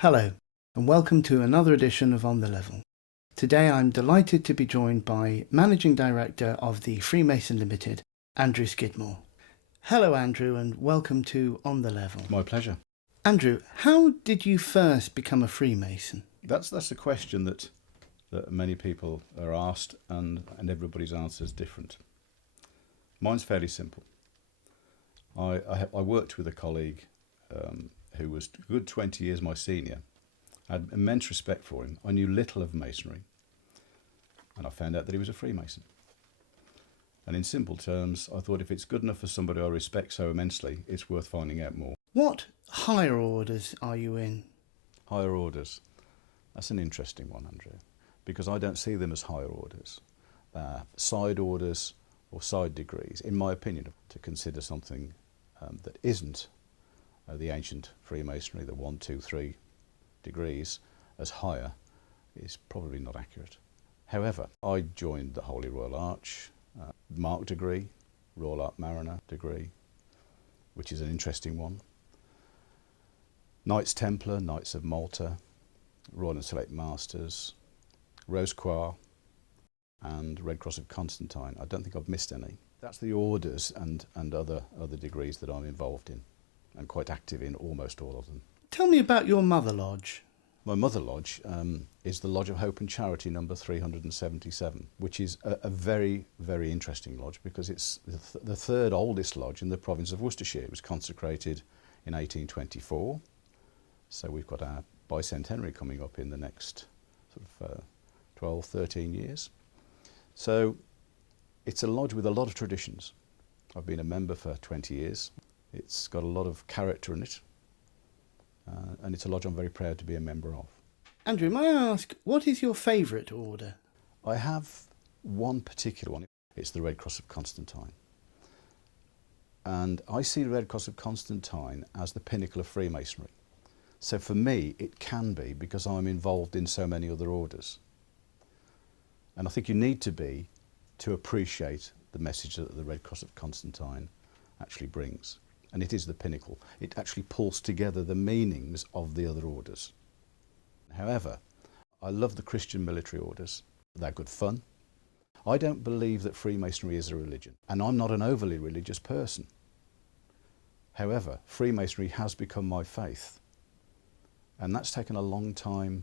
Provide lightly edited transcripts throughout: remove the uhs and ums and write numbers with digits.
Hello, and welcome to another edition of On the Level. Today I'm delighted to be joined by Managing Director of the Freemason Limited, Andrew Skidmore. Hello Andrew, and welcome to On the Level. My pleasure. Andrew, how did you first become a Freemason? That's a question that many people are asked, and everybody's answer is different. Mine's fairly simple. I worked with a colleague who was a good 20 years my senior. I had immense respect for him. I knew little of masonry, and I found out that he was a Freemason. And in simple terms, I thought if it's good enough for somebody I respect so immensely, it's worth finding out more. What higher orders are you in? Higher orders. That's an interesting one, Andrew, because I don't see them as higher orders. Side orders or side degrees, in my opinion, to consider something that isn't the ancient Freemasonry, the 1, 2, 3 degrees, as higher is probably not accurate. However, I joined the Holy Royal Arch, Mark degree, Royal Arch Mariner degree, which is an interesting one. Knights Templar, Knights of Malta, Royal and Select Masters, Rose Croix, and Red Cross of Constantine. I don't think I've missed any. That's the orders and other degrees that I'm involved in, and quite active in almost all of them. Tell me about your mother lodge. My mother lodge is the Lodge of Hope and Charity number 377, which is a very, very interesting lodge because it's the third oldest lodge in the province of Worcestershire. It was consecrated in 1824, so we've got our bicentenary coming up in the next sort of 12, 13 years. So it's a lodge with a lot of traditions. I've been a member for 20 years. It's got a lot of character in it, and it's a lodge I'm very proud to be a member of. Andrew, may I ask, what is your favourite order? I have one particular one. It's the Red Cross of Constantine. And I see the Red Cross of Constantine as the pinnacle of Freemasonry. So for me, it can be because I'm involved in so many other orders. And I think you need to be to appreciate the message that the Red Cross of Constantine actually brings. And it is the pinnacle. It actually pulls together the meanings of the other orders. However, I love the Christian military orders. They're good fun. I don't believe that Freemasonry is a religion, and I'm not an overly religious person. However, Freemasonry has become my faith, and that's taken a long time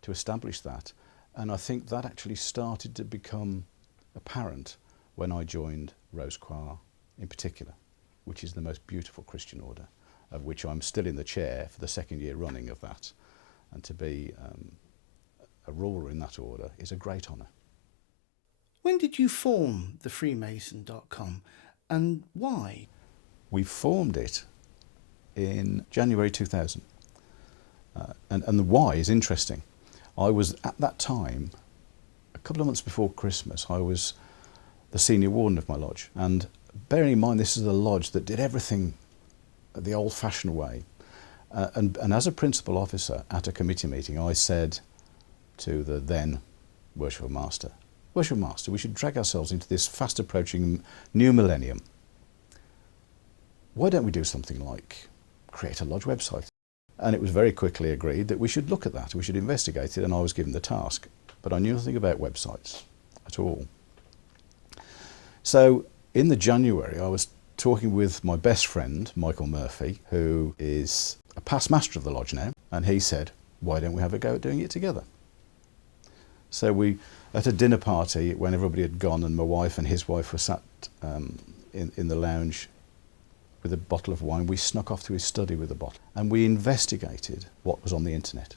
to establish that. And I think that actually started to become apparent when I joined Rose Croix in particular, which is the most beautiful Christian order, of which I'm still in the chair for the second year running of that. And to be a ruler in that order is a great honour. When did you form the Freemason.com and why? We formed it in January 2000. And the why is interesting. I was, at that time, a couple of months before Christmas, I was the senior warden of my lodge. And bearing in mind this is a lodge that did everything the old-fashioned way. And as a principal officer at a committee meeting, I said to the then Worshipful Master, we should drag ourselves into this fast-approaching new millennium. Why don't we do something like create a lodge website? And it was very quickly agreed that we should look at that, we should investigate it, and I was given the task. But I knew nothing about websites at all. So in the January, I was talking with my best friend, Michael Murphy, who is a past master of the lodge now, and he said, why don't we have a go at doing it together? So we, at a dinner party, when everybody had gone and my wife and his wife were sat in the lounge with a bottle of wine, we snuck off to his study with a bottle, and we investigated what was on the internet,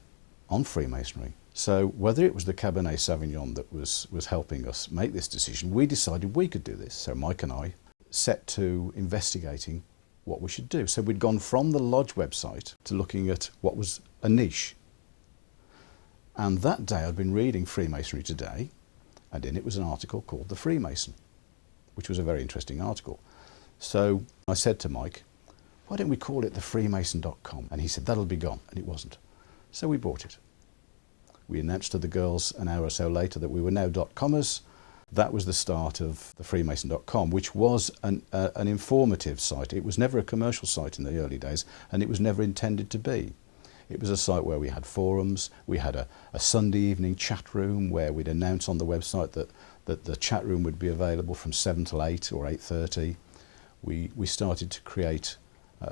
on Freemasonry. So whether it was the Cabernet Sauvignon that was helping us make this decision, we decided we could do this. So Mike and I set to investigating what we should do. So we'd gone from the lodge website to looking at what was a niche. And that day I'd been reading Freemasonry Today, and in it was an article called The Freemason, which was a very interesting article. So I said to Mike, why don't we call it the Freemason.com? And he said, that'll be gone, and it wasn't. So we bought it. We announced to the girls an hour or so later that we were now .commers. That was the start of the Freemason.com, which was an informative site. It was never a commercial site in the early days, and it was never intended to be. It was a site where we had forums, we had a Sunday evening chat room where we'd announce on the website that the chat room would be available from 7 till 8 or 8:30. We started to create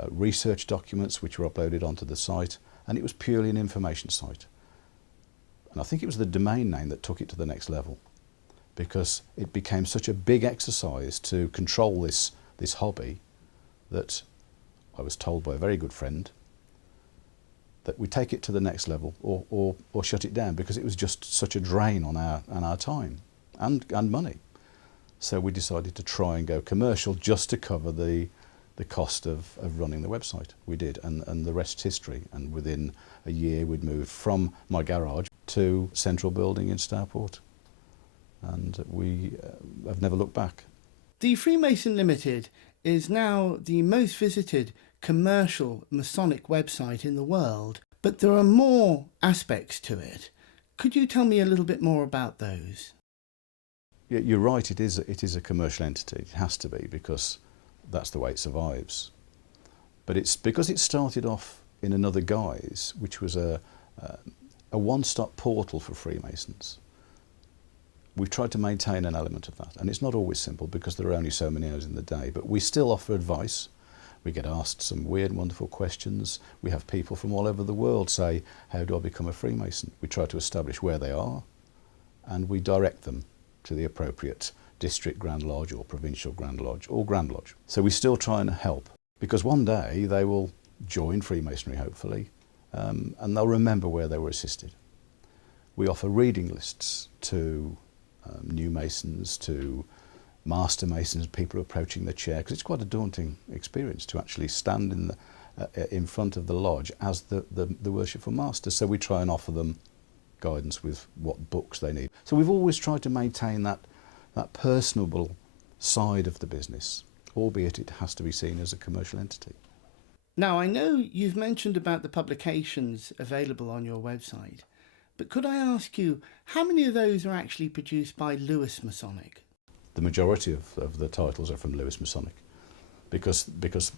research documents which were uploaded onto the site, and it was purely an information site. And I think it was the domain name that took it to the next level, because it became such a big exercise to control this hobby that I was told by a very good friend that we take it to the next level or shut it down, because it was just such a drain on our time and money. So we decided to try and go commercial just to cover the cost of running the website. We did, and the rest's history. And within a year we'd moved from my garage to central building in Stourport, and we have never looked back. The Freemason Limited is now the most visited commercial Masonic website in the world, but there are more aspects to it. Could you tell me a little bit more about those? You're right, it is a commercial entity. It has to be, because that's the way it survives. But it's because it started off in another guise, which was a one-stop portal for Freemasons. We've tried to maintain an element of that, and it's not always simple because there are only so many hours in the day, but we still offer advice. We get asked some weird, wonderful questions. We have people from all over the world say, how do I become a Freemason? We try to establish where they are, and we direct them to the appropriate district Grand Lodge or provincial Grand Lodge or Grand Lodge. So we still try and help, because one day they will join Freemasonry, hopefully, and they'll remember where they were assisted. We offer reading lists to new Masons, to Master Masons, people approaching the chair, because it's quite a daunting experience to actually stand in front of the lodge as the worshipful master. So we try and offer them guidance with what books they need. So we've always tried to maintain that personable side of the business, albeit it has to be seen as a commercial entity. Now, I know you've mentioned about the publications available on your website, but could I ask you, how many of those are actually produced by Lewis Masonic? The majority of the titles are from Lewis Masonic, because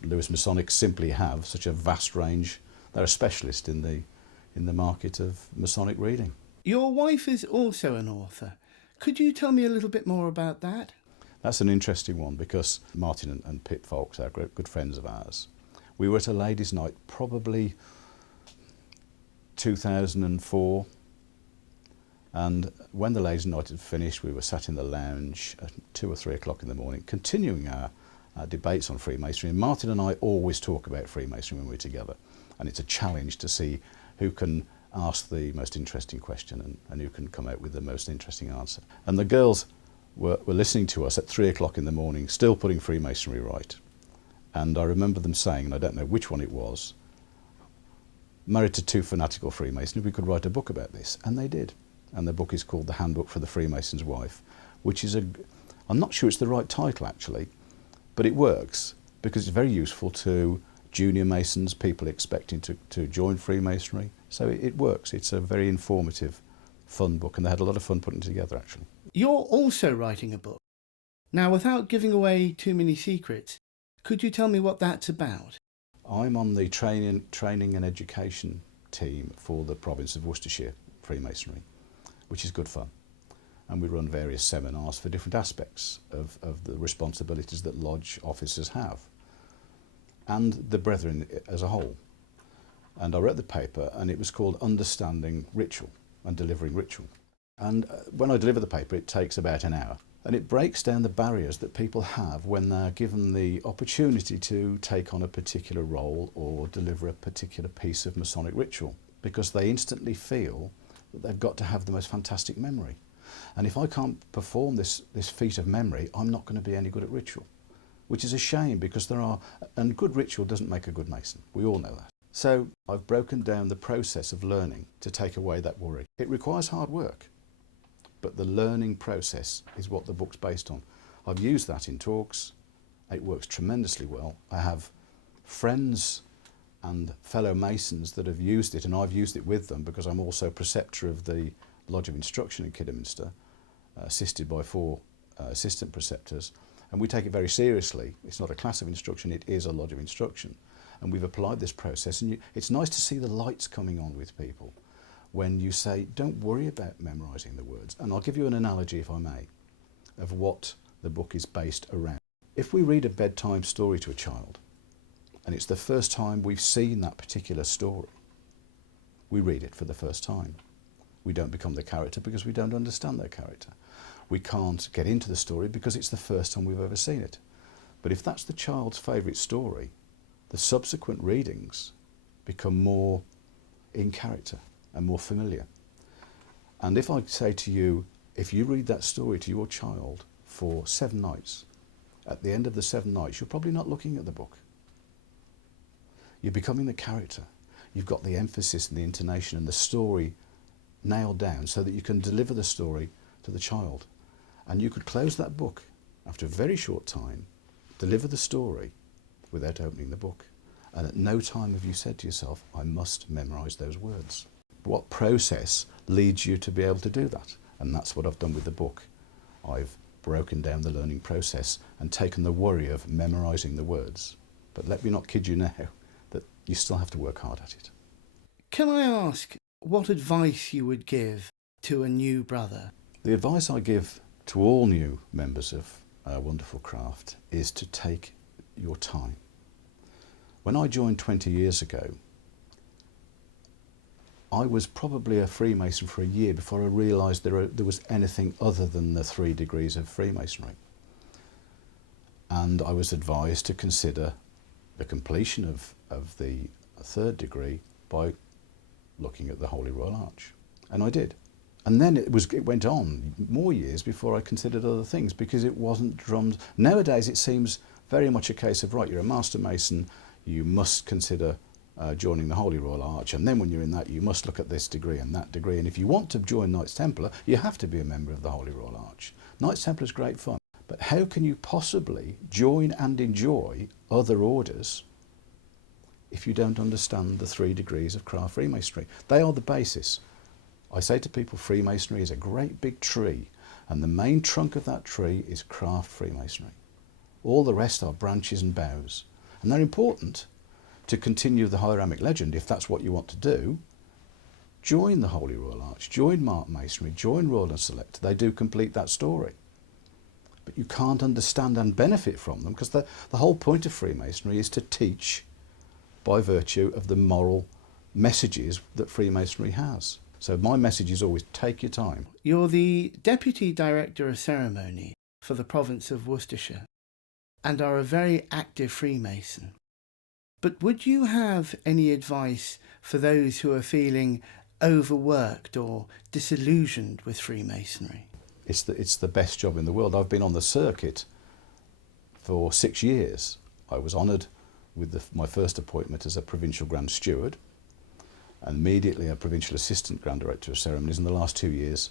Lewis Masonic simply have such a vast range. They're a specialist in the market of Masonic reading. Your wife is also an author. Could you tell me a little bit more about that? That's an interesting one, because Martin and Pip Folks are good friends of ours. We were at a ladies' night, probably 2004, and when the ladies' night had finished, we were sat in the lounge at 2 or 3 o'clock in the morning, continuing our debates on Freemasonry. And Martin and I always talk about Freemasonry when we're together, and it's a challenge to see who can ask the most interesting question and who can come out with the most interesting answer. And the girls were listening to us at 3 o'clock in the morning, still putting Freemasonry right. And I remember them saying, and I don't know which one it was, married to two fanatical Freemasons, we could write a book about this. And they did. And the book is called The Handbook for the Freemason's Wife, which is I'm not sure it's the right title actually, but it works because it's very useful to junior Masons, people expecting to join Freemasonry. So it works. It's a very informative, fun book, and they had a lot of fun putting it together actually. You're also writing a book. Now, without giving away too many secrets, could you tell me what that's about? I'm on the training and education team for the province of Worcestershire Freemasonry, which is good fun. And we run various seminars for different aspects of the responsibilities that lodge officers have, and the brethren as a whole. And I wrote the paper, and it was called Understanding Ritual and Delivering Ritual. And when I deliver the paper, it takes about an hour. And it breaks down the barriers that people have when they're given the opportunity to take on a particular role or deliver a particular piece of Masonic ritual, because they instantly feel that they've got to have the most fantastic memory. And if I can't perform this feat of memory, I'm not going to be any good at ritual, which is a shame, because and good ritual doesn't make a good Mason. We all know that. So I've broken down the process of learning to take away that worry. It requires hard work, but the learning process is what the book's based on. I've used that in talks. It works tremendously well. I have friends and fellow Masons that have used it, and I've used it with them because I'm also preceptor of the Lodge of Instruction in Kidderminster, assisted by 4 assistant preceptors, and we take it very seriously. It's not a class of instruction, it is a Lodge of Instruction. and we've applied this process, and it's nice to see the lights coming on with people when you say, don't worry about memorising the words. And I'll give you an analogy, if I may, of what the book is based around. If we read a bedtime story to a child, and it's the first time we've seen that particular story, we read it for the first time. We don't become the character because we don't understand their character. We can't get into the story because it's the first time we've ever seen it. But if that's the child's favourite story, the subsequent readings become more in character and more familiar. And if I say to you, if you read that story to your child for 7 nights, at the end of the 7 nights, you're probably not looking at the book. You're becoming the character. You've got the emphasis and the intonation and the story nailed down so that you can deliver the story to the child. And you could close that book after a very short time, deliver the story without opening the book. And at no time have you said to yourself, I must memorise those words. What process leads you to be able to do that? And that's what I've done with the book. I've broken down the learning process and taken the worry of memorising the words. But let me not kid you now that you still have to work hard at it. Can I ask what advice you would give to a new brother? The advice I give to all new members of our wonderful craft is to take your time. When I joined 20 years ago, I was probably a Freemason for a year before I realised there was anything other than the 3 degrees of Freemasonry. And I was advised to consider the completion of the 3rd degree by looking at the Holy Royal Arch. And I did. And then it went on more years before I considered other things because it wasn't drummed. Nowadays it seems very much a case of, right, you're a Master Mason, you must consider joining the Holy Royal Arch, and then when you're in that you must look at this degree and that degree, and if you want to join Knights Templar you have to be a member of the Holy Royal Arch. Knights Templar is great fun, but how can you possibly join and enjoy other orders if you don't understand the 3 degrees of craft Freemasonry? They are the basis. I say to people, Freemasonry is a great big tree, and the main trunk of that tree is craft Freemasonry. All the rest are branches and boughs, and they're important to continue the Hieramic legend. If that's what you want to do, join the Holy Royal Arch, join Mark Masonry, join Royal and Select. They do complete that story. But you can't understand and benefit from them because the whole point of Freemasonry is to teach by virtue of the moral messages that Freemasonry has. So my message is always take your time. You're the Deputy Director of Ceremony for the province of Worcestershire and are a very active Freemason. But would you have any advice for those who are feeling overworked or disillusioned with Freemasonry? It's the best job in the world. I've been on the circuit for 6 years. I was honoured with my first appointment as a Provincial Grand Steward, and immediately a Provincial Assistant Grand Director of Ceremonies, in the last 2 years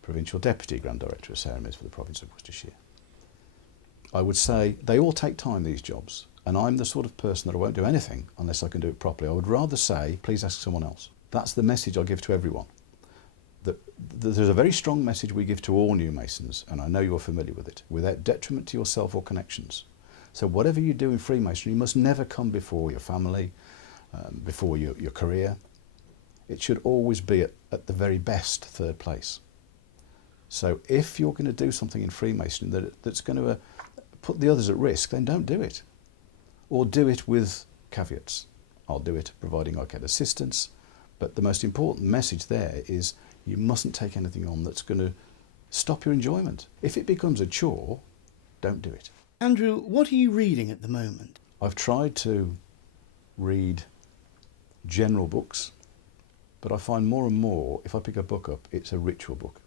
Provincial Deputy Grand Director of Ceremonies for the province of Worcestershire. I would say they all take time, these jobs, and I'm the sort of person that I won't do anything unless I can do it properly. I would rather say, please ask someone else. That's the message I give to everyone. There's a very strong message we give to all new Masons, and I know you're familiar with it, without detriment to yourself or connections. So whatever you do in Freemasonry must never come before your family, before your career. It should always be at the very best 3rd place. So if you're going to do something in Freemasonry that's going to put the others at risk, then don't do it. Or do it with caveats. I'll do it providing I get assistance, but the most important message there is you mustn't take anything on that's going to stop your enjoyment. If it becomes a chore, don't do it. Andrew, what are you reading at the moment? I've tried to read general books, but I find more and more, if I pick a book up, it's a ritual book.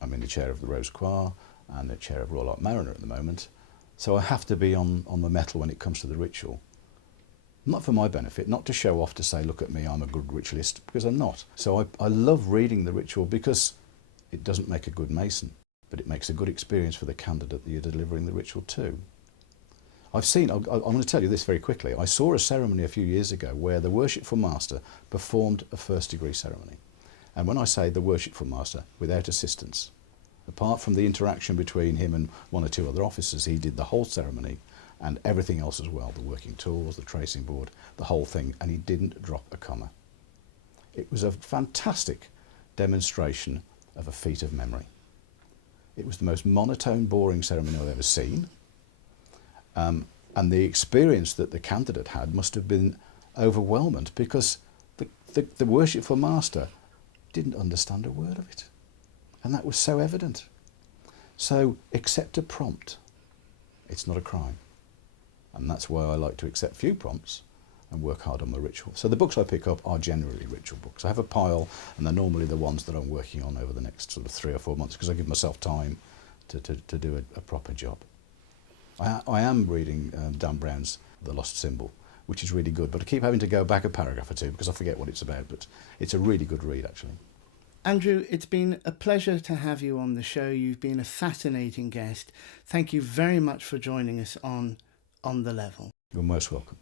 I'm in the chair of the Rose Choir and the chair of Royal Art Mariner at the moment, so I have to be on the metal when it comes to the ritual. Not for my benefit, not to show off to say, look at me, I'm a good ritualist, because I'm not. So I love reading the ritual because it doesn't make a good Mason, but it makes a good experience for the candidate that you're delivering the ritual to. I'm going to tell you this very quickly. I saw a ceremony a few years ago where the Worshipful Master performed a 1st degree ceremony. And when I say the Worshipful Master, without assistance, apart from the interaction between him and 1 or 2 other officers, he did the whole ceremony and everything else as well, the working tools, the tracing board, the whole thing, and he didn't drop a comma. It was a fantastic demonstration of a feat of memory. It was the most monotone, boring ceremony I've ever seen, and the experience that the candidate had must have been overwhelming, because the worshipful master didn't understand a word of it, and that was so evident. So accept a prompt. It's not a crime. And that's why I like to accept few prompts and work hard on my ritual. So the books I pick up are generally ritual books. I have a pile, and they're normally the ones that I'm working on over the next sort of 3 or 4 months, because I give myself time to do a proper job. I am reading Dan Brown's The Lost Symbol, which is really good, but I keep having to go back a paragraph or two because I forget what it's about, but it's a really good read, actually. Andrew, it's been a pleasure to have you on the show. You've been a fascinating guest. Thank you very much for joining us on the Level. You're most welcome.